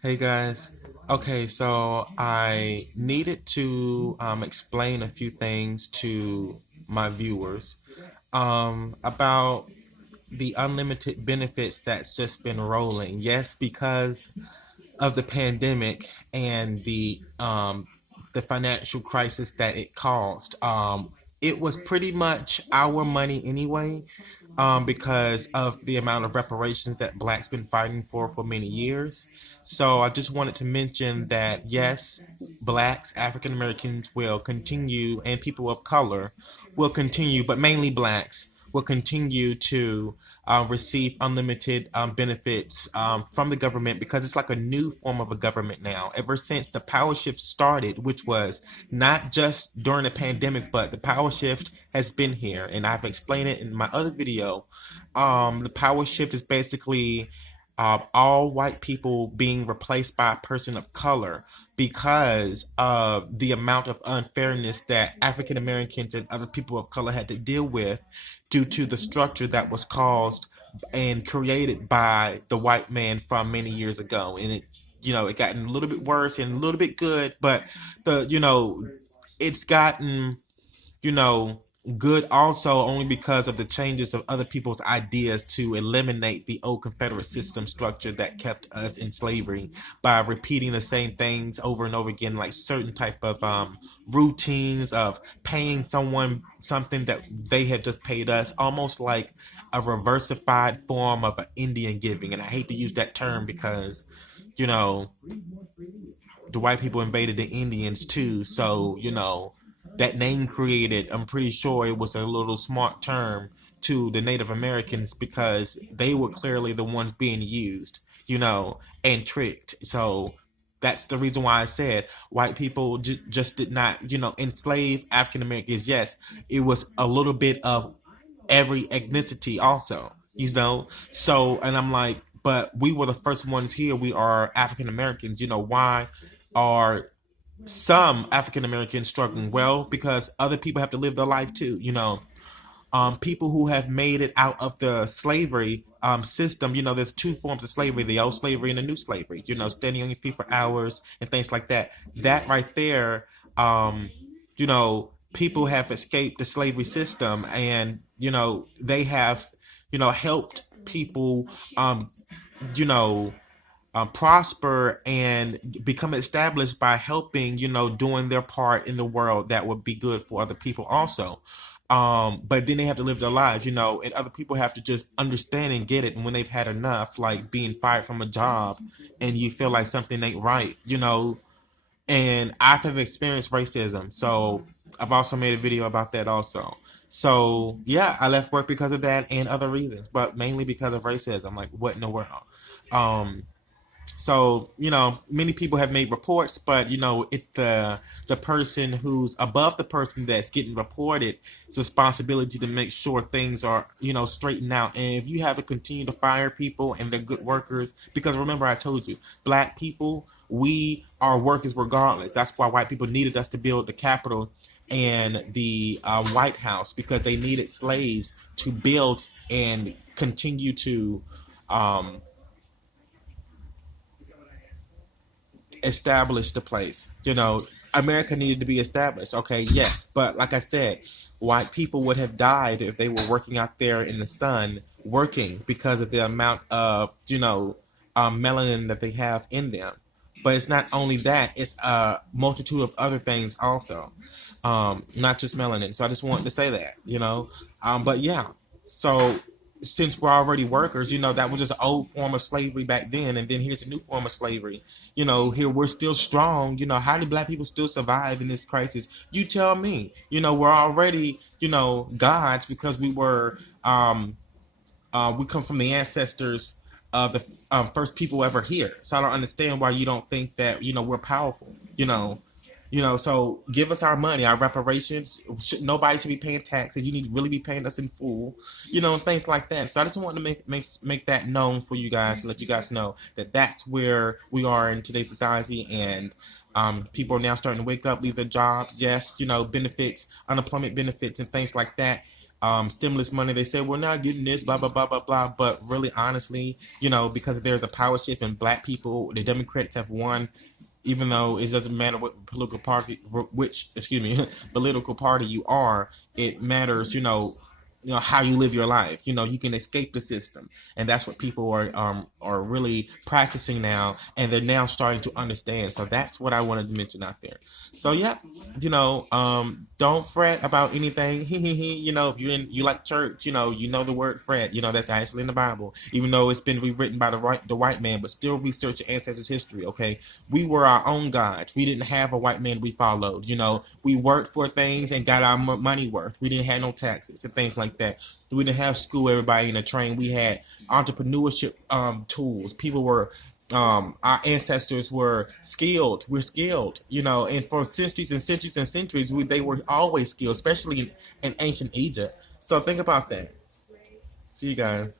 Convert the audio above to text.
Hey guys. Okay, so I needed to explain a few things to my viewers about the unlimited benefits that's just been rolling. Yes, because of the pandemic and the financial crisis that it caused. It was pretty much our money anyway, because of the amount of reparations that Black's been fighting for many years. So I just wanted to mention that yes, Blacks, African Americans will continue, and people of color will continue, but mainly Blacks will continue to receive unlimited benefits from the government because it's like a new form of a government now. Ever since the power shift started, which was not just during the pandemic, but the power shift has been here, and I've explained it in my other video. The power shift is basically all white people being replaced by a person of color because of the amount of unfairness that African Americans and other people of color had to deal with due to the structure that was caused and created by the white man from many years ago. And it gotten a little bit worse and a little bit good, but it's gotten, you know, good also only because of the changes of other people's ideas to eliminate the old Confederate system structure that kept us in slavery by repeating the same things over and over again, like certain type of routines of paying someone something that they had just paid us, almost like a reversified form of an Indian giving. And I hate to use that term because, you know, the white people invaded the Indians too. So, that name created, I'm pretty sure it was a little smart term to the Native Americans because they were clearly the ones being used, and tricked. So that's the reason why I said white people just did not, enslave African Americans. Yes, it was a little bit of every ethnicity also, So, and I'm like, but we were the first ones here. We are African Americans. Why are some African Americans struggling? Well, because other people have to live their life too. People who have made it out of the slavery system. There's two forms of slavery: the old slavery and the new slavery. Standing on your feet for hours and things like that. That right there, people have escaped the slavery system, and they have, helped people, you know prosper and become established by helping, doing their part in the world that would be good for other people also. But then they have to live their lives, and other people have to just understand and get it. And when they've had enough, like being fired from a job and you feel like something ain't right, and I've experienced racism. So I've also made a video about that also. So yeah, I left work because of that and other reasons, but mainly because of racism. Like, what in the world? Um, so, many people have made reports, but it's the person who's above the person that's getting reported. It's responsibility to make sure things are, straightened out. And if you have to continue to fire people and they're good workers, because remember I told you, black people, we are workers regardless. That's why white people needed us to build the Capitol and the White House, because they needed slaves to build and continue to um, establish the place. America needed to be established. Okay, yes, but like I said, white people would have died if they were working out there in the sun, working because of the amount of melanin that they have in them. But it's not only that; it's a multitude of other things also, not just melanin. So I just wanted to say that, but yeah. So since we're already workers, that was just an old form of slavery back then, and then here's a new form of slavery. Here we're still strong. How do black people still survive in this crisis? You tell me. We're already, gods because we come from the ancestors of the first people ever here. So I don't understand why you don't think that, we're powerful. So give us our money, our reparations. Nobody should be paying taxes. You need to really be paying us in full, and things like that. So I just wanted to make that known for you guys, to let you guys know that that's where we are in today's society. And people are now starting to wake up, leave their jobs. Yes, benefits, unemployment benefits, and things like that stimulus money. They say we're not getting this, blah blah blah blah blah. But really, honestly, you know, because there's a power shift and black people, the Democrats have won, even though it doesn't matter what political party, which excuse me, political party you are. It matters, you know how you live your life. You know, you can escape the system, and that's what people are really practicing now, and they're now starting to understand. So that's what I wanted to mention out there. So yeah, don't fret about anything. You know, if you like church, you know the word fret. You know that's actually in the Bible, even though it's been rewritten by the white man. But still, research your ancestors' history. Okay, we were our own gods. We didn't have a white man we followed. You know, we worked for things and got our money worth. We didn't have no taxes and things like that. We didn't have school, everybody in a train. We had entrepreneurship tools. People were our ancestors were skilled. We're skilled, and for centuries and centuries and centuries, they were always skilled, especially in ancient Egypt. So think about that. See you guys.